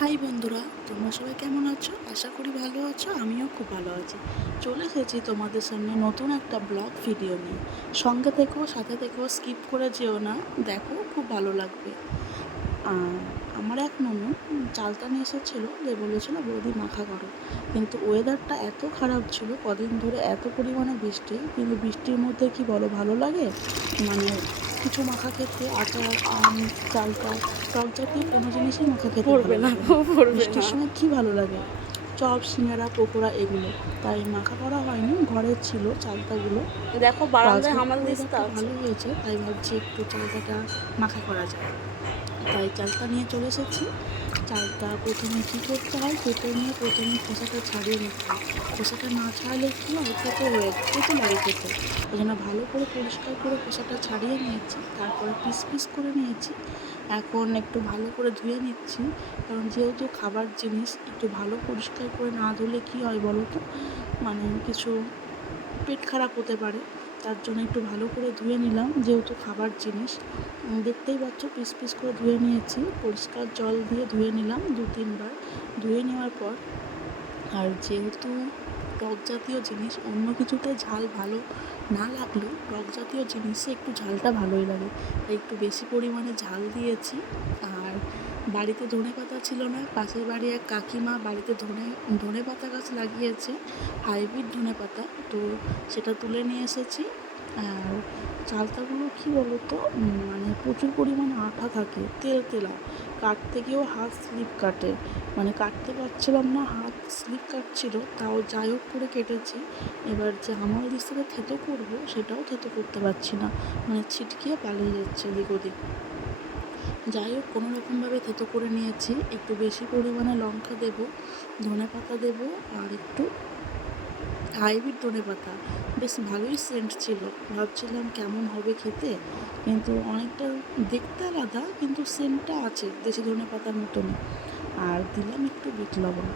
High বন্ধুরা, তোমরা সবাই কেমন আছো? আশা করি ভালো আছো। আমিও খুব ভালো আছি। চলে এসেছি তোমাদের সামনে নতুন একটা ব্লগ ভিডিও নিয়ে। সঙ্গে থেকো, সাথে থেকো, স্কিপ করে যেও না। দেখো, খুব ভালো লাগবে। আমার এক ননদ চালটা নিয়ে এসেছিলো, যে বলেছিল বৌদি মাখা করো। কিন্তু ওয়েদারটা এত খারাপ ছিল, কদিন ধরে এত পরিমাণে বৃষ্টি, কিন্তু বৃষ্টির মধ্যে কি বলো ভালো লাগে? মানে কিছু মাখা খেতে, আচার, আম, চালটা, টক জাতীয় কোনো জিনিসই মাখা খেতে পড়বে ভালো না লাগে গো, না। পড়বে বৃষ্টির না। সময় কি ভালো লাগে? চপ, সিঙ্গারা, পকোড়া এগুলো। তাই মাখা করা হয়নি, ঘরে ছিল চালতাগুলো। দেখো তো বারান্দায় আজকে একটু হামানদিস্তা ওয়েদারটা আছে। ভালো হয়েছে, তাই ভাবছি একটু চালতাটা মাখা করা যায়। তাই চালটা নিয়ে চলে এসেছি। চালটা প্রথমে কী করতে হয়, কেটে নিয়ে প্রথমে খোসাটা ছাড়িয়ে নিতে হয়। খোসাটা না ছাড়ালে কী হয়, তেতো লাগে খেতে। ওই জন্য ভালো করে পরিষ্কার করে খোসাটা ছাড়িয়ে নিয়েছি, তারপরে পিস পিস করে নিয়েছি। এখন একটু ভালো করে ধুয়ে নিচ্ছি, কারণ যেহেতু খাবার জিনিস একটু ভালো পরিষ্কার করে না ধুলে কী হয় বলো তো, মানে কিছু পেট খারাপ হতে পারে। তার জন্য একটু ভালো করে ধুয়ে নিলাম, যেহেতু খাবার জিনিস। দেখতেই পাচ্ছ পিস পিস করে ধুয়ে নিয়েছি, পরিষ্কার জল দিয়ে ধুয়ে নিলাম 2-3 বার। ধুয়ে নেওয়ার পর, আর যেহেতু টক জাতীয় জিনিস, অন্য কিছুতে ঝাল ভালো না লাগলেও টক জাতীয় জিনিসে একটু ঝালটা ভালোই লাগে, তাই একটু বেশি পরিমাণে ঝাল দিয়েছি। আর বাড়িতে ধনেপাতা ছিল না, পাশের বাড়ি এক কাকিমা বাড়িতে ধনেপাতা গাছ লাগিয়েছে, হাইব্রিড ধনেপাতা। তো সেটা তুলে নিয়ে এসেছি। আর চালতাগুলো কী বলো তো, মানে প্রচুর পরিমাণে আঠা থাকে, তেলা, কাটতে গিয়েও হাত স্লিপ কাটে। মানে কাটতে পারছিলাম না, হাত স্লিপ কাটছিল, তাও যাই হোক করে কেটেছি। এবার যে হামাল দিস্তাতে থেতো করবো, সেটাও থেতো করতে পারছি না, মানে ছিটকিয়ে পালিয়ে যাচ্ছে এদিক ওদিক। যাই হোক কোনো রকমভাবে থেতো করে নিয়েছি। একটু বেশি পরিমাণে লঙ্কা দেবো, ধনেপাতা দেবো, আর একটু হাইব্রিড ধনেপাতা। বেশ ভালোই সেন্ট ছিল, ভাবছিলাম কেমন হবে খেতে, কিন্তু অনেকটা দেখতে আলাদা, কিন্তু সেন্টটা আছে দেশি ধনেপাতার মতনই। আর দিলাম একটু বিট লবণ।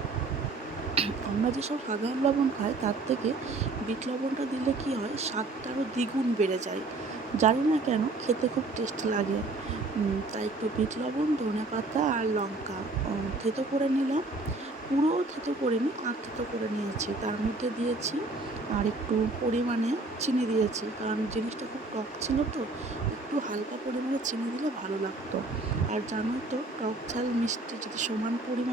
আমরা যেসব সাধারণ লবণ খাই, তার থেকে বিট লবণটা দিলে কী হয়, স্বাদটা আরও দ্বিগুণ বেড়ে যায়। জানি না কেন, খেতে খুব টেস্ট লাগে। তাই একটু বিট লবণ, ধনেপাতা আর লঙ্কা থেতো করে নিলাম। পুরো থেতো করিনি, আর থেতো করে নিয়েছি। তার মধ্যে দিয়েছি আর একটু পরিমাণে চিনি দিয়েছি, কারণ জিনিসটা খুব টক ছিল, তো একটু হালকা পরিমাণে চিনি দিলে ভালো লাগতো। আর জানোই তো, টক ঝাল মিষ্টি যদি সমান পরিমাণ